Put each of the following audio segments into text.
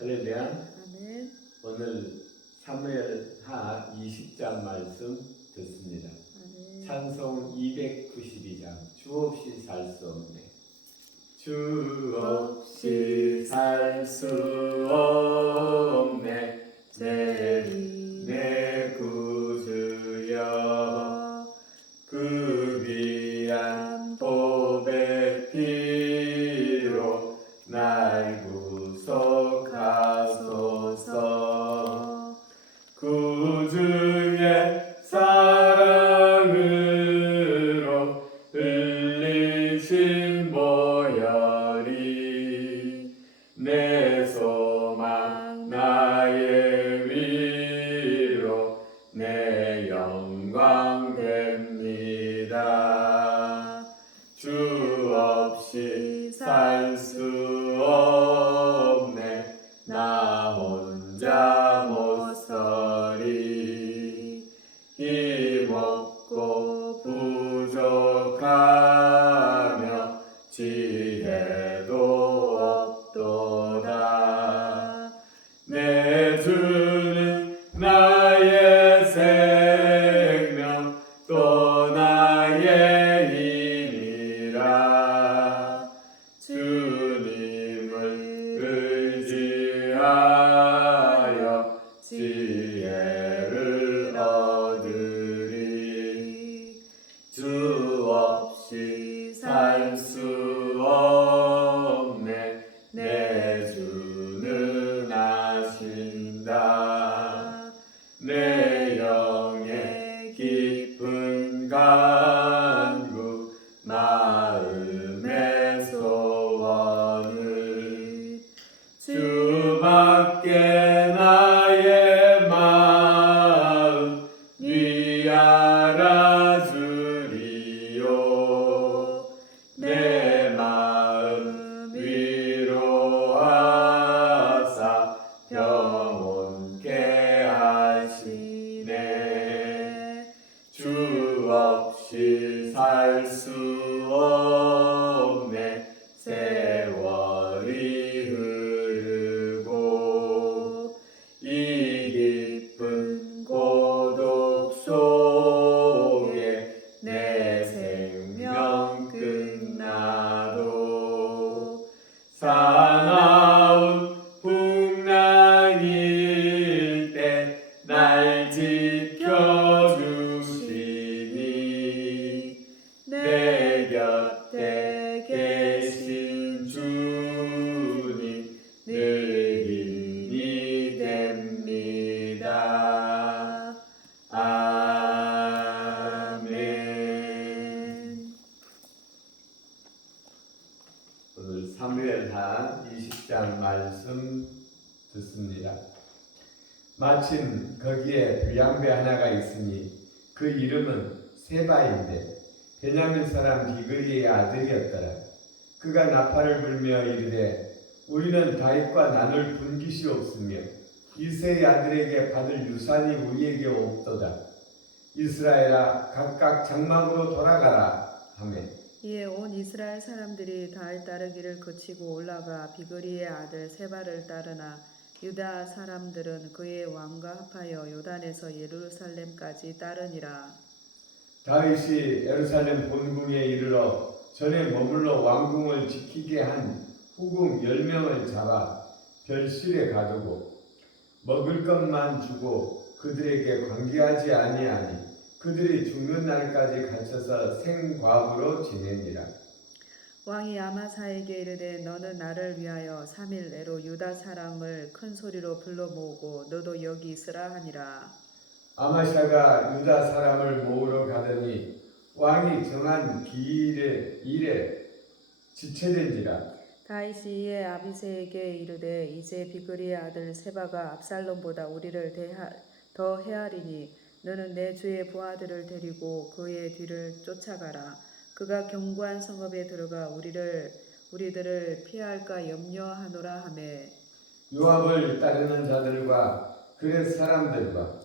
할렐루야. 아멘. 오늘 사무엘하 20장 말씀 듣습니다. 아멘. 찬송 292장 주 없이 살 수 없네. 주 없이 살 수 없네. 내 구주여, 그 귀한 보배 피로 날 구속하소서. 구주의 사랑으로 흘리신 보혈이 내 소망 나의 위로 내 영광 됩니다. 주 없이 살 수 없네. 나 혼자 못 서리. 힘없고 부족하며 지혜도 없도다. 내 주는 나의 생명 또 나의 힘이라. 주님을 의지하여 지혜를 얻으리. 주 없이 살 수 없네. 내 주는 아신다. 내 영의 깊은 간구 마음의 소원을 주밖에 나의 마음 위하라 주리요. 내 마음 위로하사 평온케 하시네. 주 없이 살 수 없네. 세월이 흐르고 이 깊은 고독 속에 내 생명 끝나도 사나운 풍랑일 때 날 지켜주시니 내 곁에 계신 주님 늘 힘이 됩니다. 아멘. 오늘 사무엘하 20장 말씀 듣습니다. 마침 거기에 불량배 하나가 있으니 그 이름은 세바인데 베냐민 사람 비그리의 아들이었더라. 그가 나팔을 불며 이르되 우리는 다윗과 나눌 분깃이 없으며 이새의 아들에게 받을 유산이 우리에게 없도다. 이스라엘아 각각 장막으로 돌아가라 하매 이에 온 이스라엘 사람들이 다윗 따르기를 그치고 올라가 비그리의 아들 세바를 따르나 유다 사람들은 그의 왕과 합하여 요단에서 예루살렘까지 따르니라. 다윗이 예루살렘 본궁에 이르러 전에 머물러 왕궁을 지키게 한 후궁 10명을 잡아 별실에 가두고 먹을 것만 주고 그들에게 관계하지 아니하니 그들이 죽는 날까지 갇혀서 생과부로 지내니라. 왕이 아마사에게 이르되 너는 나를 위하여 3일 내로 유다 사람을 큰 소리로 불러 모으고 너도 여기 있으라 하니라. 아마샤가 유다 사람을 모으러 가더니 왕이 정한 일에 지체된지라. 다윗이 이에 아비새에게 이르되 이제 비그리의 아들 세바가 압살롬보다 우리를 더 헤아리니 너는 내 주의 부하들을 데리고 그의 뒤를 쫓아가라. 그가 견고한 성읍에 들어가 우리들을 피할까 염려하노라 하매 요압을 따르는 자들과 그렛 사람들과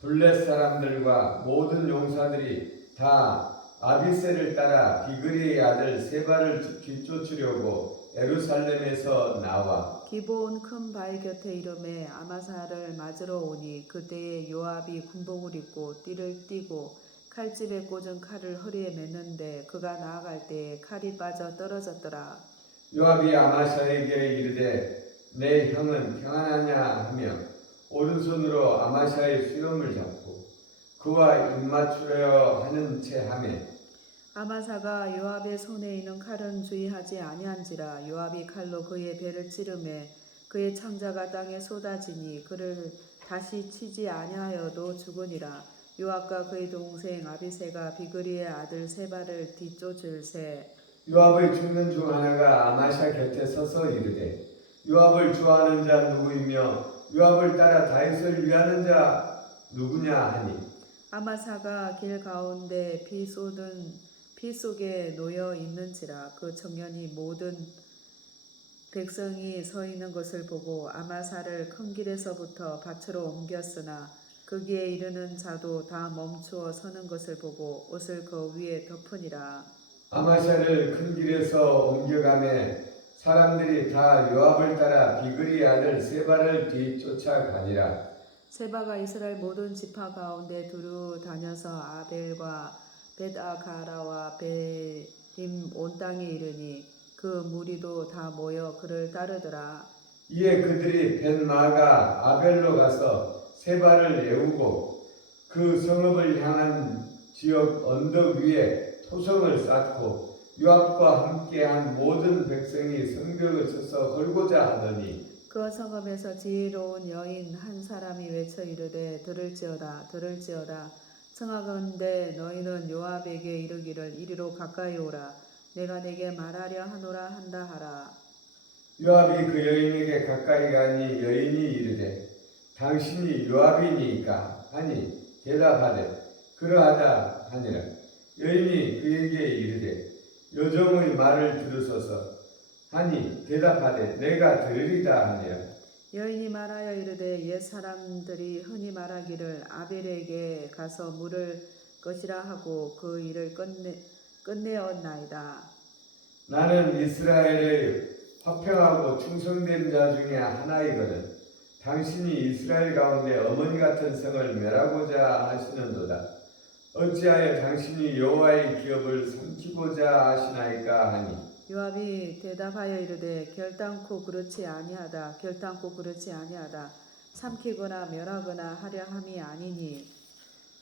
블렛 사람들과 모든 용사들이 다 아비새를 따라 비그리의 아들 세바를 뒤쫓으려고 예루살렘에서 나와 기브온 큰 바위 곁에 이름에 아마사를 맞으러 오니 그때에 요압이 군복을 입고 띠를 띠고 칼집에 꽂은 칼을 허리에 맸는데 그가 나아갈 때에 칼이 빠져 떨어졌더라. 요압이 아마샤에게 이르되 내 형은 평안하냐 하며 오른손으로 아마샤의 수염을 잡고 그와 입맞추려 하는 채 하매 아마사가 요압의 손에 있는 칼은 주의하지 아니한지라 요압이 칼로 그의 배를 찌르매 그의 창자가 땅에 쏟아지니 그를 다시 치지 아니하여도 죽으니라. 요압과 그의 동생 아비새가 비그리의 아들 세바를 뒤쫓을새 요압의 중년 중 하나가 아마샤 곁에 서서 이르되 요압을 좋아하는 자 누구이며 요압을 따라 다윗을 위하는 자 누구냐 하니 아마사가 길 가운데 피 속에 놓여 있는지라. 그 청년이 모든 백성이 서 있는 것을 보고 아마사를 큰 길에서부터 밭으로 옮겼으나 거기에 이르는 자도 다 멈추어 서는 것을 보고 옷을 그 위에 덮으니라. 아마샤를 큰 길에서 옮겨가매 사람들이 다 요압을 따라 비그리의 아들 세바를 뒤쫓아가니라. 세바가 이스라엘 모든 지파 가운데 두루 다녀서 아벨과 벳아가라와 베림 온 땅에 이르니 그 무리도 다 모여 그를 따르더라. 이에 그들이 벳마가 아벨로 가서 세바를 애우고 그 성읍을 향한 지역 언덕 위에 토성을 쌓고 요압과 함께한 모든 백성이 성벽을 쳐서 걸고자 하더니 그 성읍에서 지혜로운 여인 한 사람이 외쳐 이르되 들을지어다 들을지어다 청하건대 너희는 요압에게 이르기를 이리로 가까이 오라 내가 내게 말하려 하노라 한다 하라. 요압이 그 여인에게 가까이 가니 여인이 이르되 당신이 요압이니까 하니 대답하되 그러하다 하니라. 여인이 그에게 이르되 여종의 말을 들으소서 하니 대답하되 내가 들으리다 하니라. 여인이 말하여 이르되 옛 사람들이 흔히 말하기를 아벨에게 가서 물을 것이라 하고 그 일을 끝내었나이다. 나는 이스라엘의 화평하고 충성된 자 중에 하나이거든. 당신이 이스라엘 가운데 어머니 같은 성을 멸하고자 하시는도다. 어찌하여 당신이 여호와의 기업을 삼키고자 하시나이까 하니 요압이 대답하여 이르되 결단코 그렇지 아니하다 결단코 그렇지 아니하다 삼키거나 멸하거나 하려 함이 아니니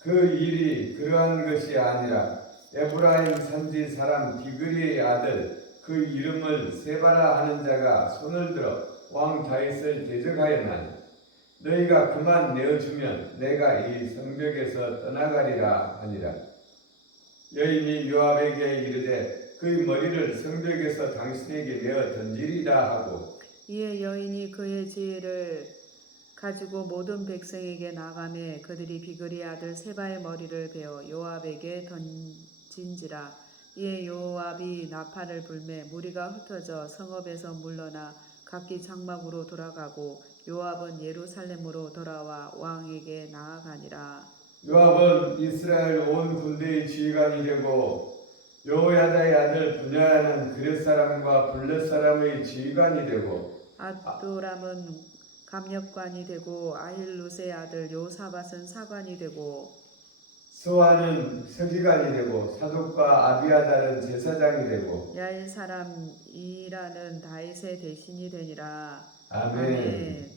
그 일이 그러한 것이 아니라 에브라임 산지 사람 비그리의 아들 그 이름을 세바라 하는 자가 손을 들어 왕 다윗을 대적하였나니 너희가 그만 내어주면 내가 이 성벽에서 떠나가리라 하니라. 여인이 요압에게 이르되 그의 머리를 성벽에서 당신에게 내어 던지리라 하고 이에 여인이 그의 지혜를 가지고 모든 백성에게 나가매 그들이 비그리의 아들 세바의 머리를 베어 요압에게 던진지라. 이에 요압이 나팔을 불매 무리가 흩어져 성읍에서 물러나 각기 장막으로 돌아가고 요압은 예루살렘으로 돌아와 왕에게 나아가니라. 요압은 이스라엘 온 군대의 지휘관이 되고 여호야다의 아들 분야는 그렛 사람과 블렛 사람의 지휘관이 되고 아도람은 감역관이 되고 아힐루스의 아들 요사밧은 사관이 되고 스와는 서기관이 되고 사독과 아비아달은 제사장이 되고 야일 사람 이라는 다윗의 대신이 되니라. 아멘.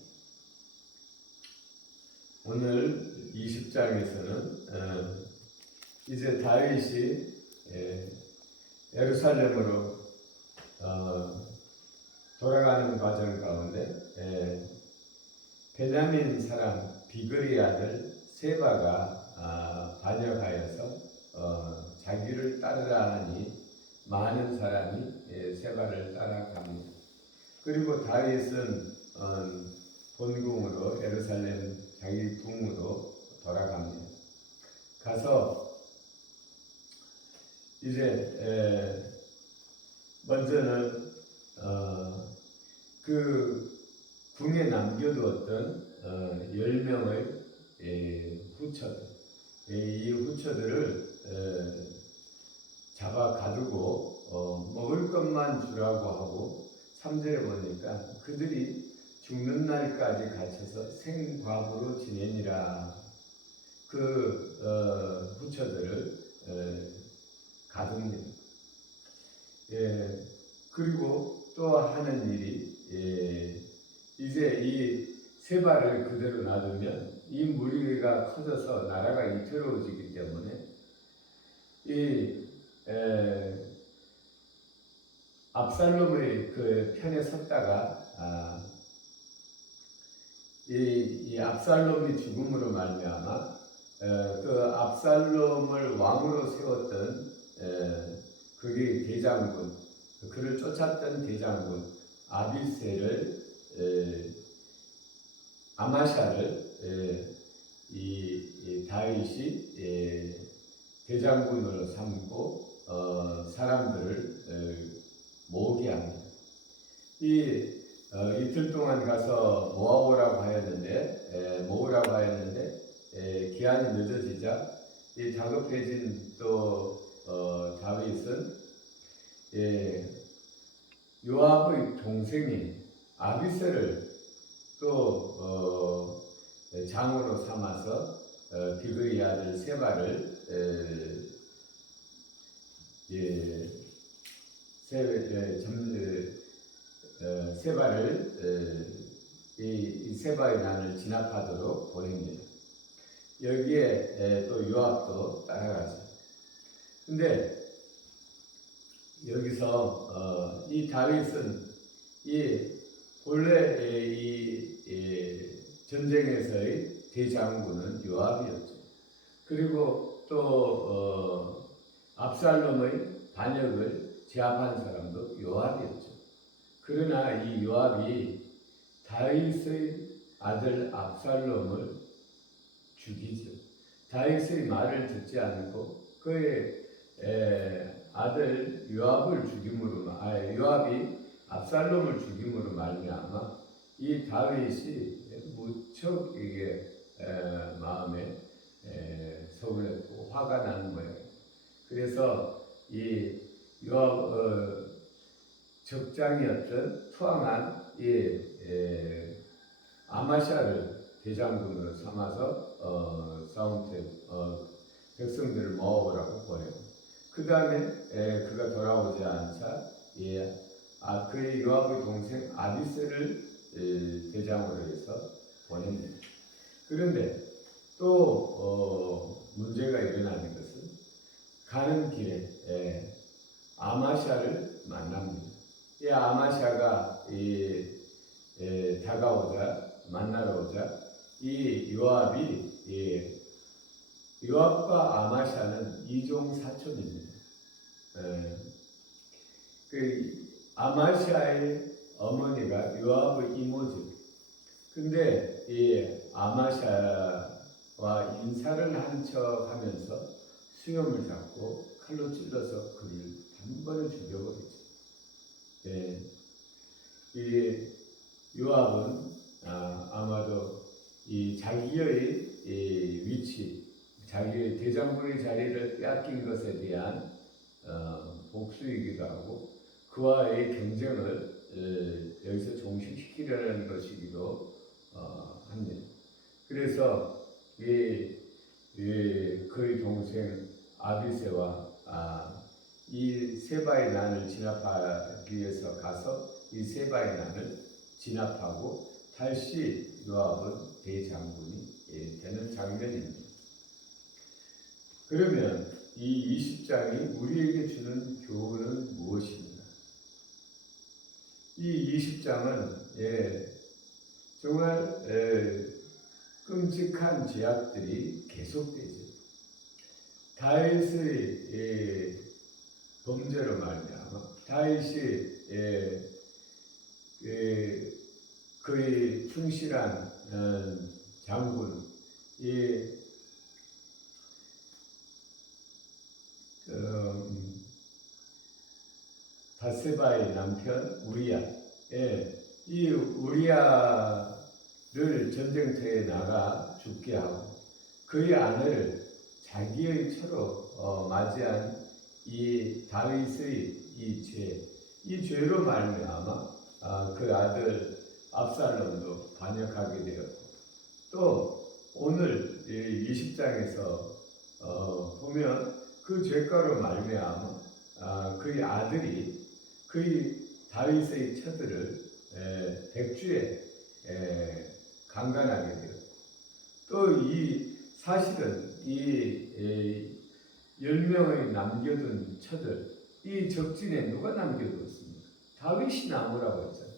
오늘 20장에서는 이제 다윗이 예루살렘으로 돌아가는 과정 가운데 베냐민 사람 비그리 아들 세바가 반역하여서 자기를 따르라 하니 많은 사람이 세바를 따라갑니다. 그리고 다윗은 본궁으로 예루살렘 자기 궁으로 돌아갑니다. 가서 이제 먼저는 그 궁에 남겨두었던 10명의 후처들, 이 후처들을 잡아 가두고 먹을 것만 주라고 하고 3절에 보니까 그들이 죽는 날까지 갇혀서 생과부로 지내니라. 그 후처들을 가둡니다. 예, 그리고 또 하는 일이 이제 이 세바를 그대로 놔두면 이 무리가 커져서 나라가 이태로워지기 때문에 이 압살롬의 그 편에 섰다가 이 압살롬이 죽음으로 말미암아 그 압살롬을 왕으로 세웠던 그게 대장군, 그를 쫓았던 대장군 아비새를 아마샤를 이 다윗이 대장군으로 삼고 사람들을 모으게 합니다. 이틀 동안 가서 모아오라고 하였는데 기한이 늦어지자 이 다급해진 또 다윗은 요압의 동생인 아비새를 또 장으로 삼아서 비그리 아들 세바를 이 세바의 난을 진압하도록 보냅니다. 여기에 또 요압도 따라가죠. 근데 여기서 이 다윗은 본래 이 전쟁에서의 대장군은 요압이었죠. 그리고 또 압살롬의 반역을 제압한 사람도 요압이었죠. 그러나 이 요압이 다윗의 아들 압살롬을 죽이죠. 다윗의 말을 듣지 않고 그의 아들 요압이 압살롬을 죽임으로 말미암아 이 다윗이 무척 이게 마음에 서운했고 화가 나는 거예요. 그래서 이 요압 적장이었던 투항한 아마샤를 대장군으로 삼아서 백성들을 모아오라고 보내요. 그 다음에 그가 돌아오지 않자 그의 요압의 동생 아비새를 대장으로 해서 보냅니다. 그런데 또 문제가 일어나는 것은 가는 길에 아마샤를 만납니다. 이 아마샤가 만나러 오자 이 요압과 아마샤는 이종 사촌입니다. 그 아마샤의 어머니가 요압의 이모죠. 근데 이 아마샤와 인사를 한 척하면서 수염을 잡고 칼로 찔러서 그를 단번에 죽여버리죠. 이 요압은 아마도 이 자기의 위치, 자기의 대장군의 자리를 빼앗긴 것에 대한 복수이기도 하고 그와의 경쟁을 여기서 종식시키려는 것이기도 합니다. 그래서 그의 동생 아비새와 이 세바의 난을 진압하기 위해서 가서 이 세바의 난을 진압하고 다시 요압은 대장군이 되는 장면입니다. 그러면 이 20장이 우리에게 주는 교훈은 무엇입니까? 이 20장은 정말 끔찍한 죄악들이 계속되죠. 다윗의 범죄로 말미암아 다윗이 그의 충실한 장군 바세바의 남편 우리야, 이 우리야를 전쟁터에 나가 죽게 하고 그의 아내를 자기의 처로 맞이한 이 다윗의 이 죄로 말미암아 그 아들 압살롬도 반역하게 되었고, 또 오늘 20장에서 보면 그 죄가로 말미암아 그의 아들이 그의 다윗의 처들을 백주에 강간하게 되었고, 또 이 사실은 이 10명의 남겨둔 처들, 이 적진에 누가 남겨두었습니까? 다윗이 남으라고 했잖아요.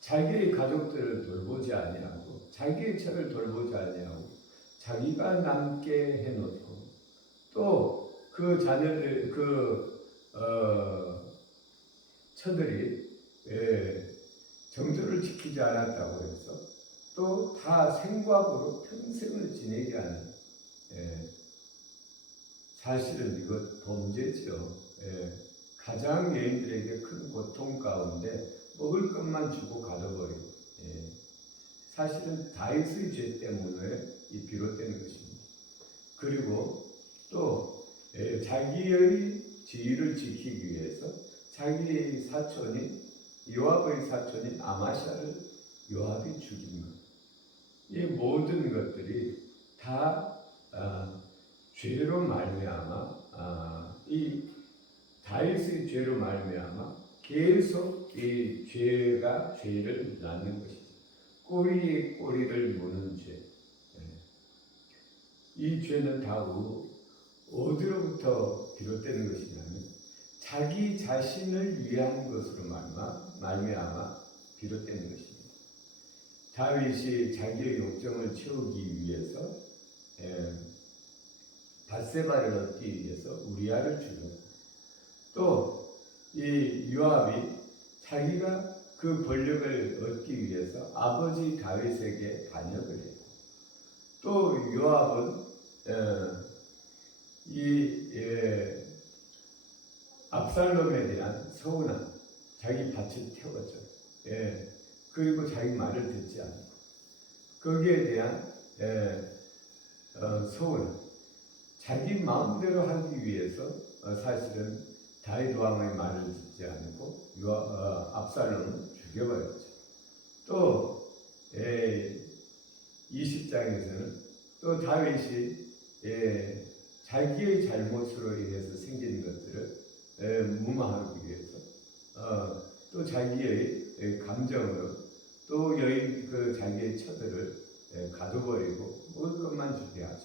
자기의 가족들을 돌보지 아니하고 자기의 처를 돌보지 아니하고 자기가 남게 해놓고, 또 그 자녀들 처들이 정조를 지키지 않았다고 해서 또 다 생과부로 평생을 지내게 하는, 사실은 이것 범죄죠. 가장 여인들에게 큰 고통 가운데 먹을 것만 주고 가둬버리고, 사실은 다윗의 죄 때문에 비롯된 것입니다. 그리고 또 자기의 지위를 지키기 위해서 자기의 사촌인 요압의 사촌인 아마샤를 요압이 죽인 것, 이 모든 것들이 다 죄로 말미암아 이 다윗의 죄로 말미암아 계속 이 죄가 죄를 낳는 것이죠. 꼬리에 꼬리를 무는 죄. 이 죄는 다 어디로부터 비롯되는 것이냐면 자기 자신을 위한 것으로 말미암아 비롯되는 것입니다. 다윗이 자기의 욕정을 채우기 위해서 밧세바를 얻기 위해서 우리아를 죽였고, 또 이 요압이 자기가 그 권력을 얻기 위해서 아버지 다윗에게 반역을 했고, 또 요압은 압살롬에 대한 서운함, 자기 밭을 태웠죠. 그리고 자기 말을 듣지 않고 거기에 대한 서운함, 자기 마음대로 하기 위해서 사실은 다윗 왕의 말을 듣지 않고 압살롬을 죽여버렸죠. 또 20장에서는 또 다윗이 자기의 잘못으로 인해서 생긴 것들을 무마하기 위해서 또 자기의 감정으로 또 자기의 처들을 가둬버리고 먹을 것만 주게 하죠.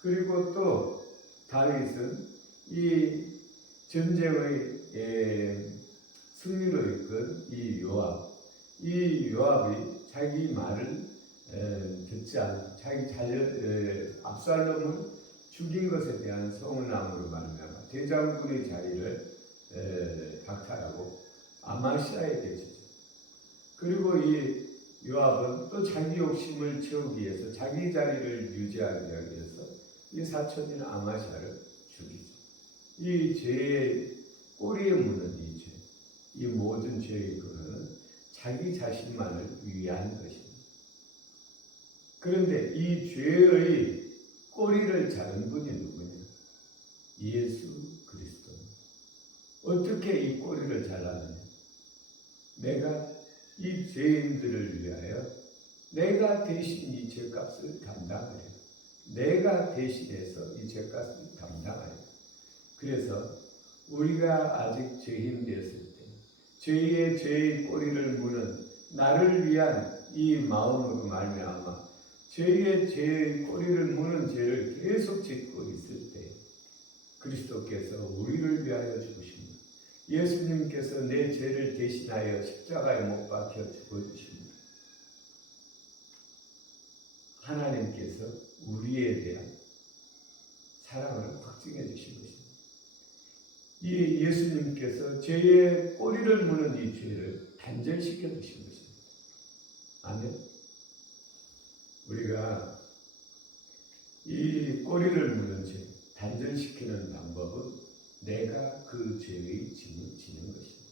그리고 또 다윗은 이 전쟁의 승리로 이끈 이 요압이 자기 말을 듣지 않고 자기 압살롬을 죽인 것에 대한 서운함으로 말미암아 대장군의 자리를 박탈하고 아마시아에게 주죠. 그리고 이 요압은 또 자기 욕심을 채우기 위해서 자기 자리를 유지하기 위해서 이 사촌인 아마시아를 죽이죠. 이 죄의 꼬리에 무는 이 죄, 이 모든 죄의 근원은 자기 자신만을 위한 것입니다. 그런데 이 죄의 꼬리를 자른 분이 누구냐? 예수 그리스도. 어떻게 이 꼬리를 잘랐느냐? 내가 이 죄인들을 위하여 내가 대신 이 죄값을 담당하려. 내가 대신해서 이 죄값을 담당하려. 그래서 우리가 아직 죄인 되었을 때 죄의 꼬리를 무는 나를 위한 이 마음으로 말미암아 죄의 꼬리를 무는 죄를 계속 짓고 있을 때 그리스도께서 우리를 위하여 죽으십니다. 예수님께서 내 죄를 대신하여 십자가에 못 박혀 죽어주십니다. 하나님께서 우리에 대한 사랑을 확증해 주신 것입니다. 이 예수님께서 죄의 꼬리를 무는 이 죄를 단절시켜 주신 것입니다. 아멘. 우리가 이 꼬리를 무는 죄 단절시키는 방법은 내가 그 죄의 짐을 지는 것입니다.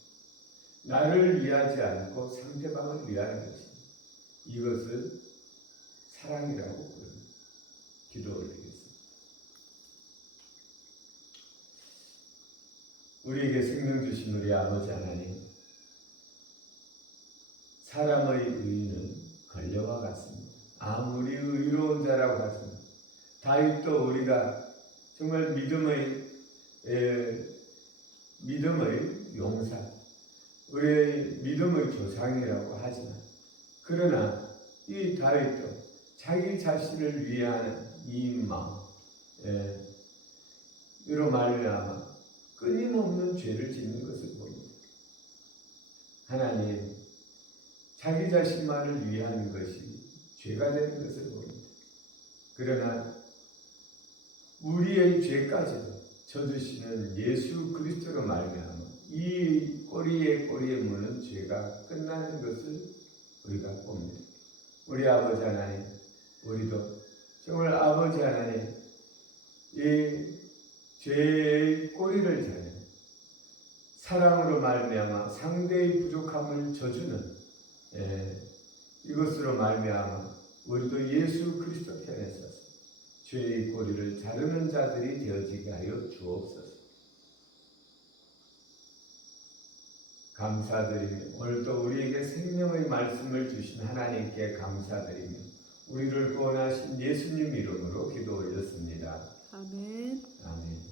나를 위하지 않고 상대방을 위하는 것입니다. 이것을 사랑이라고 부릅니다. 기도 올리겠습니다. 우리에게 생명 주신 우리 아버지 하나님, 사람의 의는 걸려와 같습니다. 아무리 의로운 자라고 하지만 다윗도 우리가 정말 믿음의 용사, 우리의 믿음의 조상이라고 하지만 그러나 이 다윗도 자기 자신을 위한 이 마음으로 말미암아 끊임없는 죄를 짓는 것을 봅니다. 하나님, 자기 자신만을 위한 것이 죄가 되는 것을 봅니다. 그러나 우리의 죄까지도 져주시는 예수 그리스도로 말미암아 이 꼬리에 무는 죄가 끝나는 것을 우리가 봅니다. 우리 아버지 하나님, 우리도 정말 아버지 하나님, 이 죄의 꼬리를 자는 사랑으로 말미암아 상대의 부족함을 져주는 이것으로 말미암아 우리도 예수 그리스도 편에 서서 죄의 꼬리를 자르는 자들이 되어지게 하여 주옵소서. 감사드리며 오늘도 우리에게 생명의 말씀을 주신 하나님께 감사드리며 우리를 구원하신 예수님 이름으로 기도 올렸습니다. 아멘. 아멘.